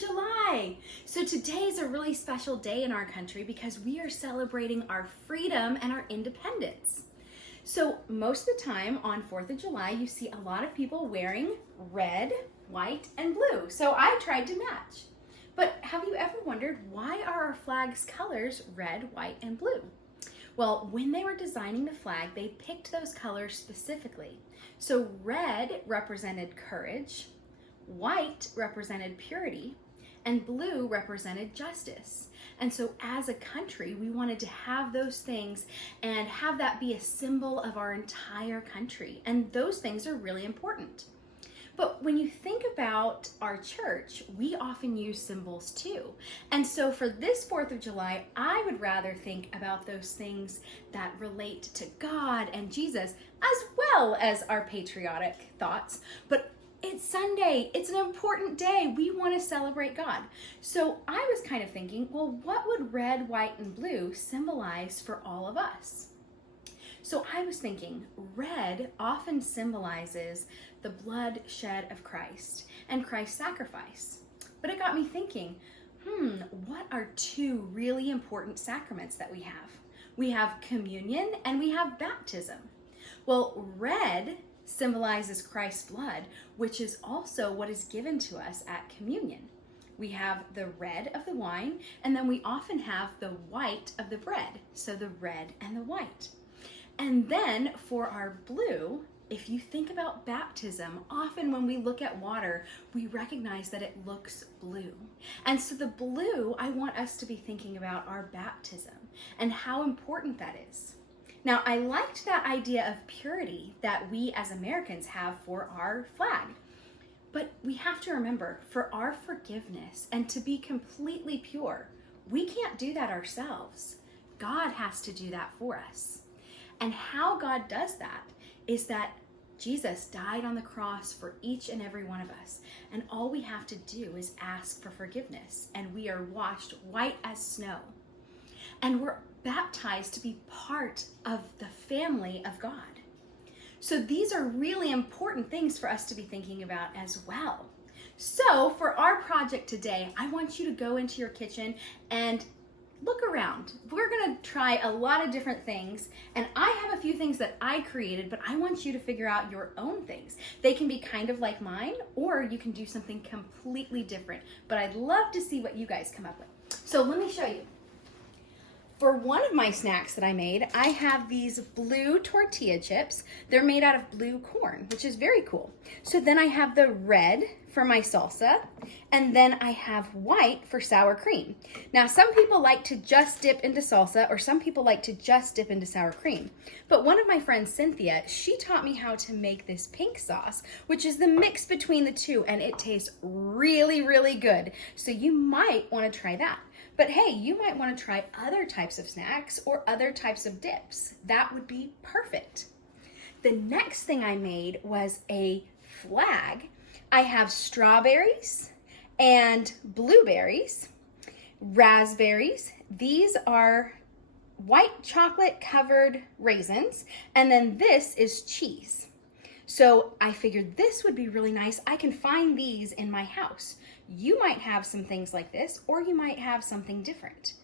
July. So today is a really special day in our country because we are celebrating our freedom and our independence. So most of the time on 4th of July, you see a lot of people wearing red, white, and blue. So I tried to match. But have you ever wondered, why are our flag's colors red, white, and blue? Well, when they were designing the flag, they picked those colors specifically. So red represented courage, white represented purity, and blue represented justice. And so as a country, we wanted to have those things and have that be a symbol of our entire country. And those things are really important. But when you think about our church, we often use symbols too. And so for this 4th of July, I would rather think about those things that relate to God and Jesus, as well as our patriotic thoughts. But it's Sunday, it's an important day. We want to celebrate God. So I was kind of thinking, well, what would red, white, and blue symbolize for all of us? So I was thinking, red often symbolizes the blood shed of Christ and Christ's sacrifice. But it got me thinking, what are two really important sacraments that we have? We have communion and we have baptism. Well, red symbolizes Christ's blood, which is also what is given to us at communion. We have the red of the wine, and then we often have the white of the bread, so the red and the white. And then for our blue, if you think about baptism, often when we look at water, we recognize that it looks blue. And so the blue, I want us to be thinking about our baptism and how important that is. Now, I liked that idea of purity that we as Americans have for our flag. But we have to remember, for our forgiveness and to be completely pure, we can't do that ourselves. God has to do that for us. And how God does that is that Jesus died on the cross for each and every one of us. And all we have to do is ask for forgiveness, and we are washed white as snow. And we're baptized to be part of the family of God. So these are really important things for us to be thinking about as well. So for our project today, I want you to go into your kitchen and look around. We're gonna try a lot of different things, and I have a few things that I created, but I want you to figure out your own things. They can be kind of like mine, or you can do something completely different, but I'd love to see what you guys come up with. So let me show you. For one of my snacks that I made, I have these blue tortilla chips. They're made out of blue corn, which is very cool. So then I have the red for my salsa, and then I have white for sour cream. Now, some people like to just dip into salsa, or some people like to just dip into sour cream. But one of my friends, Cynthia, she taught me how to make this pink sauce, which is the mix between the two, and it tastes really, really good. So you might want to try that. But hey, you might want to try other types of snacks or other types of dips. That would be perfect. The next thing I made was a flag. I have strawberries and blueberries, raspberries. These are white chocolate covered raisins, and then this is cheese. So I figured this would be really nice. I can find these in my house. You might have some things like this, or you might have something different.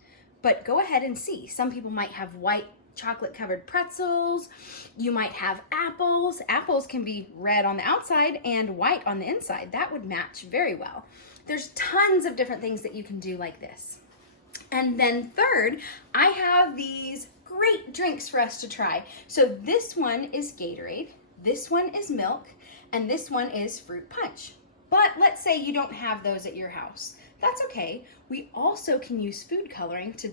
But go ahead and see. Some people might have white chocolate covered pretzels. You might have apples. Apples can be red on the outside and white on the inside. That would match very well. There's tons of different things that you can do like this. And then third, I have these great drinks for us to try. So this one is Gatorade, this one is milk, and this one is fruit punch. But let's say you don't have those at your house. That's okay. We also can use food coloring to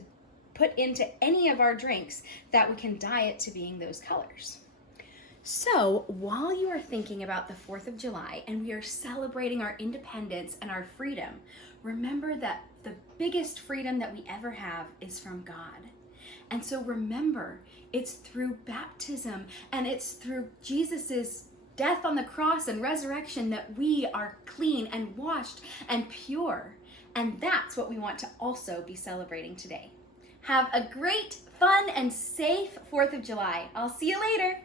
put into any of our drinks that we can dye it to being those colors. So while you are thinking about the 4th of July and we are celebrating our independence and our freedom, remember that the biggest freedom that we ever have is from God. And so remember, it's through baptism and it's through Jesus's death on the cross and resurrection that we are clean and washed and pure. And that's what we want to also be celebrating today. Have a great, fun, and safe 4th of July. I'll see you later.